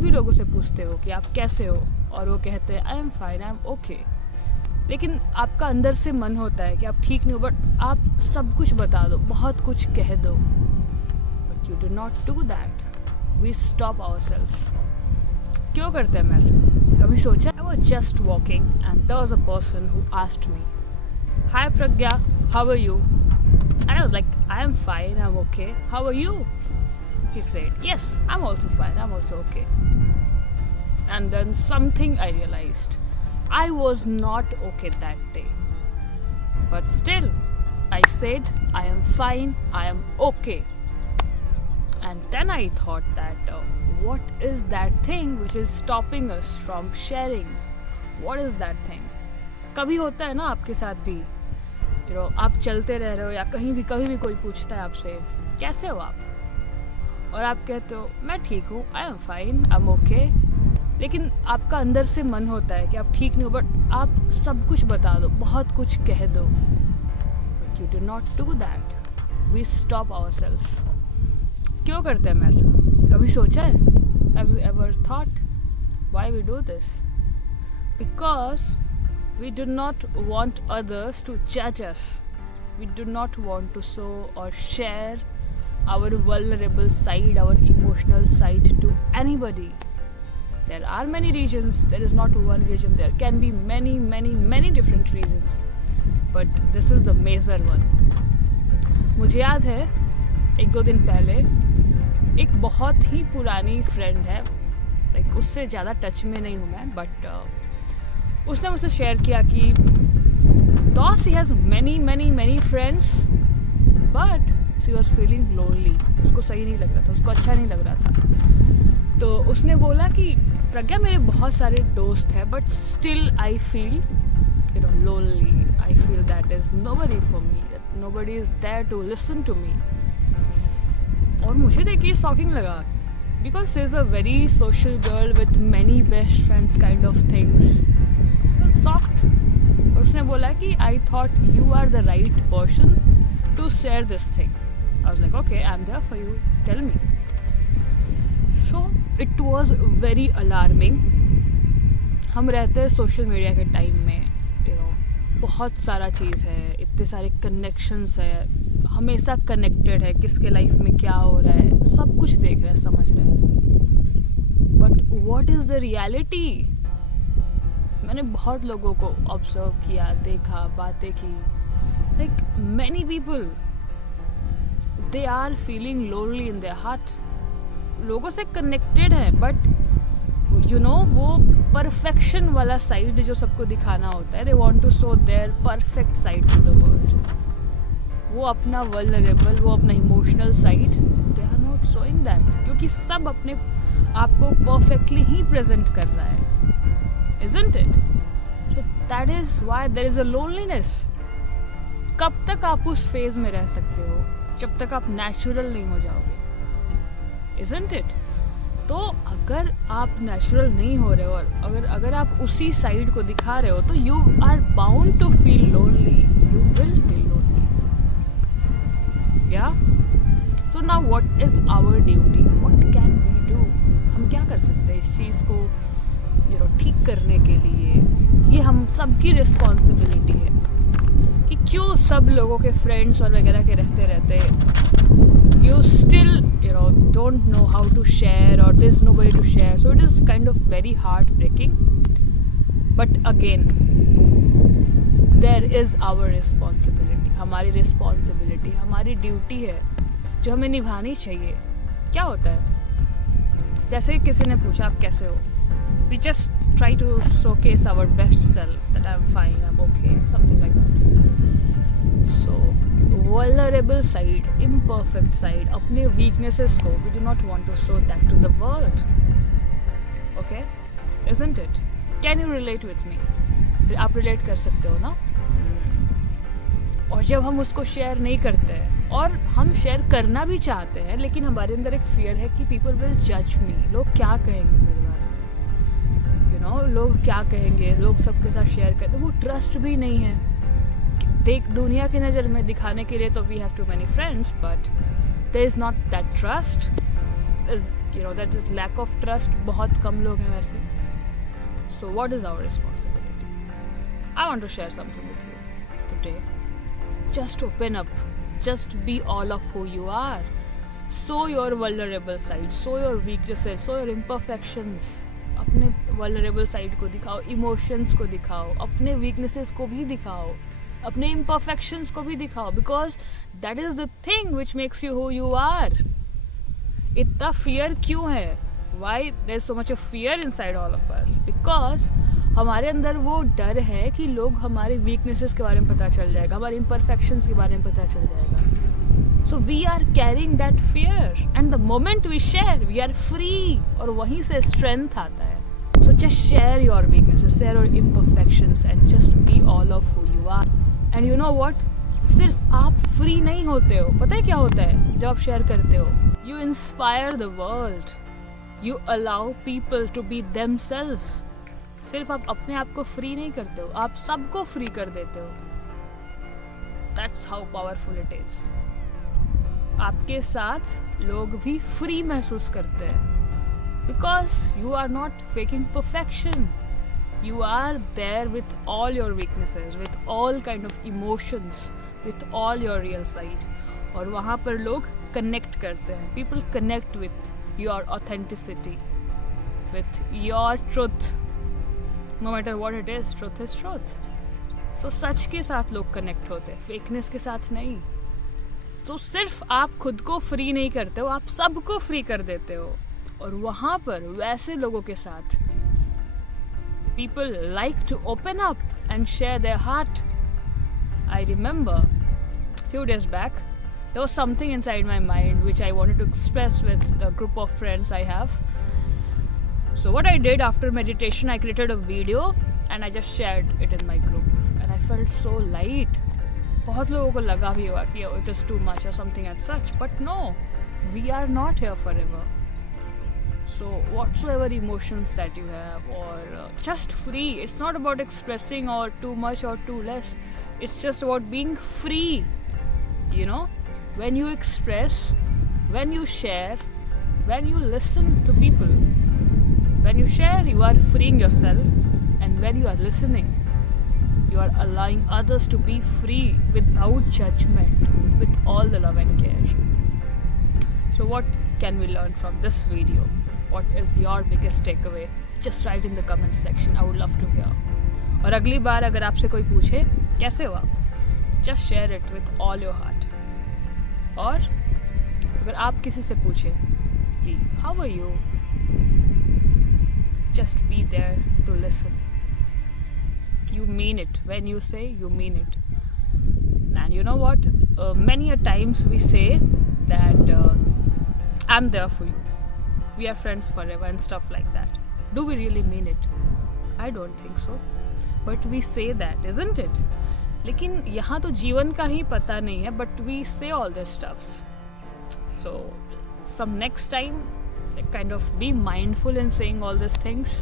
भी लोगों से पूछते हो कि आप कैसे हो, और वो कहते हैं आई am fine, I am okay, लेकिन आपका अंदर से मन होता है कि आप ठीक नहीं हो, बट आप सब कुछ बता दो, बहुत कुछ कह दो, but you do not do that. We stop ourselves. क्यों करते हैं हम ऐसे? कभी सोचा? I was just walking and there was a person who asked me, hi Pragya, how are you? And I was like, I am fine, I am okay, how are you? He said, yes, I'm also fine, I'm also okay. And then something I realized. I was not okay that day. But still, I said, I am fine, I am okay. And then I thought that, what is that thing which is stopping us from sharing? What is that thing? कभी होता है ना आपके साथ भी, आप चलते रह रहे हो या कहीं भी कभी भी कोई पूछता है आपसे, कैसे हो आप? और आप कहते हो मैं ठीक हूँ, आई am fine, I am okay, लेकिन आपका अंदर से मन होता है कि आप ठीक नहीं हो, बट आप सब कुछ बता दो, बहुत कुछ कह दो, but you do not do that. We stop ourselves. क्यों करते हैं हम ऐसा? कभी सोचा है? Have you ever thought why we do this? Because we do not want others to जज us. We do not want to show or share our vulnerable side, our emotional side to anybody. There are many reasons, there is not one reason, there can be many different reasons, but this is the major one. मुझे याद है 1-2 दिन पहले एक बहुत ही पुरानी friend है, like उससे ज़्यादा टच में नहीं हूँ मैं, बट उसने मुझसे शेयर किया कि though she has many friends, but she was feeling lonely. उसको सही नहीं लग रहा था, उसको अच्छा नहीं लग रहा था. तो उसने बोला कि प्रज्ञा मेरे बहुत सारे दोस्त हैं, but still I feel lonely. I feel that there's nobody for me, that nobody is there to listen to me. और मुझे देखिए शॉकिंग लगा, because she is a very social girl with many best friends kind of things. I was shocked. और उसने बोला कि I thought you are the right person to share this thing. I was like, okay, I'm there for you, tell me. So it was very alarming. हम रहते हैं social media के time में, बहुत सारा चीज़ है, इतने सारे कनेक्शंस है, हमेशा कनेक्टेड है, किसके लाइफ में क्या हो रहा है, सब कुछ देख रहे हैं, समझ रहे हैं, but what is the reality? मैंने बहुत लोगों को ऑब्जर्व किया, देखा, बातें की, like many people they are feeling lonely in their heart. लोगों से कनेक्टेड हैं, बट वो परफेक्शन वाला साइड जो सबको दिखाना होता है, they want to show their perfect side to the world. वो अपना vulnerable, वो अपना emotional side, they are not showing that, क्योंकि सब अपने आप को perfectly ही present कर रहा है, isn't it? So that is why there is a loneliness. कब तक आप उस फेज में रह सकते हो? जब तक आप नेचुरल नहीं हो जाओगे, isn't it? तो अगर आप नेचुरल नहीं हो रहे हो और अगर आप उसी साइड को दिखा रहे हो, तो you are bound to feel lonely, you will feel lonely. या so now what is our duty, what can we do? हम क्या कर सकते हैं इस चीज़ को ठीक करने के लिए? ये हम सबकी रिस्पॉन्सिबिलिटी है कि क्यों सब लोगों के फ्रेंड्स और वगैरह के रहते you still don't know how to share, or there's nobody to share, so it is kind of very heartbreaking. But again, there is our responsibility, हमारी responsibility, हमारी ड्यूटी है जो हमें निभानी चाहिए. क्या होता है, जैसे किसी ने पूछा आप कैसे हो, we just try to showcase our best self, that I'm fine, I'm okay, something like that. So vulnerable side, imperfect side, अपने weaknesses को we do not want to show that to the world. Okay, isn't it? Can you relate with me? आप relate कर सकते हो ना? और जब हम उसको शेयर नहीं करते हैं, और हम शेयर करना भी चाहते हैं, लेकिन हमारे अंदर एक फियर है कि पीपल विल जज मी, लोग क्या कहेंगे मेरे बारे में, लोग क्या कहेंगे, लोग सबके साथ शेयर करते, वो ट्रस्ट भी नहीं है. देख, दुनिया की नज़र में दिखाने के लिए तो we have too many friends, but there is not that trust. that this lack of trust, बहुत कम लोग हैं वैसे. So what is our responsibility? I want to share something with you today. Just open up. Just be all of who you are. Show your vulnerable side. Show your weaknesses. Show your imperfections. अपने vulnerable side को दिखाओ, emotions को दिखाओ, अपने weaknesses को भी दिखाओ, अपने imperfections को भी दिखाओ, because that is the thing which makes you who you are. इतना fear क्यों है? Why there is so much of fear inside all of us? Because हमारे अंदर वो डर है कि लोग हमारे weaknesses के बारे में पता चल जाएगा, हमारे imperfections के बारे में पता चल जाएगा. So we are carrying that fear, and the moment we share, we are free. और वहीं से strength आता है. So just share your weaknesses, share your imperfections, and just be all of who you are. And you know what? सिर्फ आप free नहीं होते हो. पता है क्या होता है जब आप share करते हो? You inspire the world. You allow people to be themselves. सिर्फ आप अपने आप को free नहीं करते हो, आप सबको free कर देते हो. That's how powerful it is. आपके साथ लोग भी फ्री महसूस करते हैं, because you are not faking perfection. You are there with all your weaknesses, with all kind of emotions, with all your real side. और वहाँ पर लोग कनेक्ट करते हैं. People connect with your authenticity, with your truth. No matter what it is, truth is truth. So सच के साथ लोग कनेक्ट होते हैं, फेकनेस के साथ नहीं. तो सिर्फ आप खुद को फ्री नहीं करते हो, आप सबको फ्री कर देते हो. और वहाँ पर वैसे लोगों के साथ people like to open up and share their heart. I remember few days back there was something inside my mind which I wanted to express with the group of friends I have. So what I did after meditation, I created a video and I just shared it in my group, and I felt so light. बहुत लोगों को लगा भी होगा कि it is too much or something as such, but no, we are not here forever. So whatsoever emotions that you have, or just free, it's not about expressing or too much or too less. It's just about being free. When you express, when you share, when you listen to people, when you share, you are freeing yourself, and when you are listening, you are allowing others to be free without judgment, with all the love and care. So what can we learn from this video? What is your biggest takeaway? Just write in the comment section. I would love to hear. और अगली बार अगर आपसे कोई पूछे कैसे हो आप, just share it with all your heart. और अगर आप किसी से पूछे कि how are you, just be there to listen. You mean it. When you say, you mean it. And you know what? Many a times we say that I'm there for you. We are friends forever and stuff like that. Do we really mean it? I don't think so. But we say that, isn't it? लेकिन यहाँ तो जीवन का ही पता नहीं है, but we say all this stuffs. So from next time, kind of be mindful in saying all these things,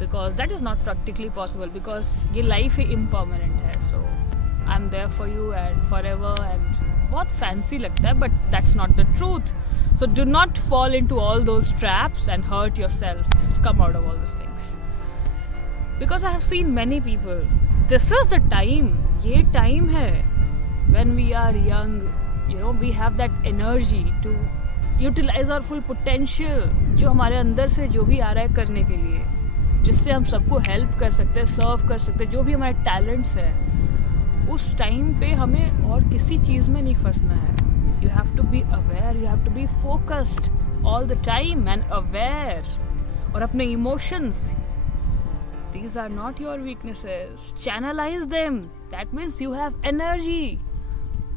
because that is not practically possible, because ये life ही impermanent है. So I'm there for you and forever, and बहुत fancy लगता है, but that's not the truth. So do not fall into all those traps and hurt yourself. Just come out of all those things. Because I have seen many people. This is the time. ये time है. When we are young, we have that energy to utilize our full potential. जो हमारे अंदर से जो भी आ रहा है करने के लिए, जिससे हम सबको हेल्प कर सकते हैं, सर्व कर सकते हैं, जो भी हमारे टैलेंट्स हैं, उस टाइम पे हमें और किसी चीज़ में नहीं फंसना है. You have to be aware, you have to be focused all the time and aware. और अपने emotions, these are not your weaknesses. Channelize them. That means you have energy.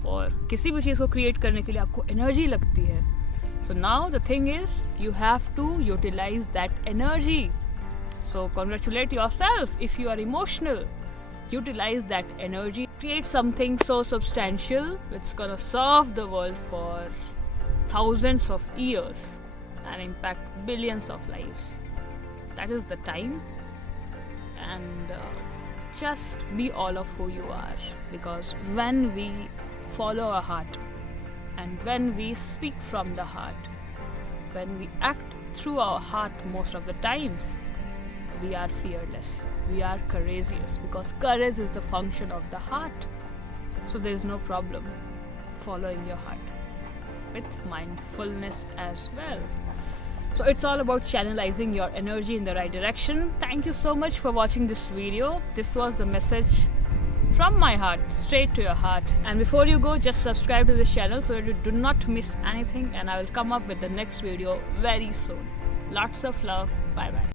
और किसी भी चीज़ को create करने के लिए आपको energy लगती है. So now the thing is, you have to utilize that energy. So congratulate yourself if you are emotional. Utilize that energy. Create something so substantial it's gonna serve the world for thousands of years and impact billions of lives. That is the time. And just be all of who you are. Because when we follow our heart, and when we speak from the heart, when we act through our heart most of the times. We are fearless, we are courageous, because courage is the function of the heart. So there is no problem following your heart with mindfulness as well. So it's all about channelizing your energy in the right direction. Thank you so much for watching this video. This was the message from my heart, straight to your heart. And before you go, just subscribe to this channel so that you do not miss anything, and I will come up with the next video very soon. Lots of love. Bye bye.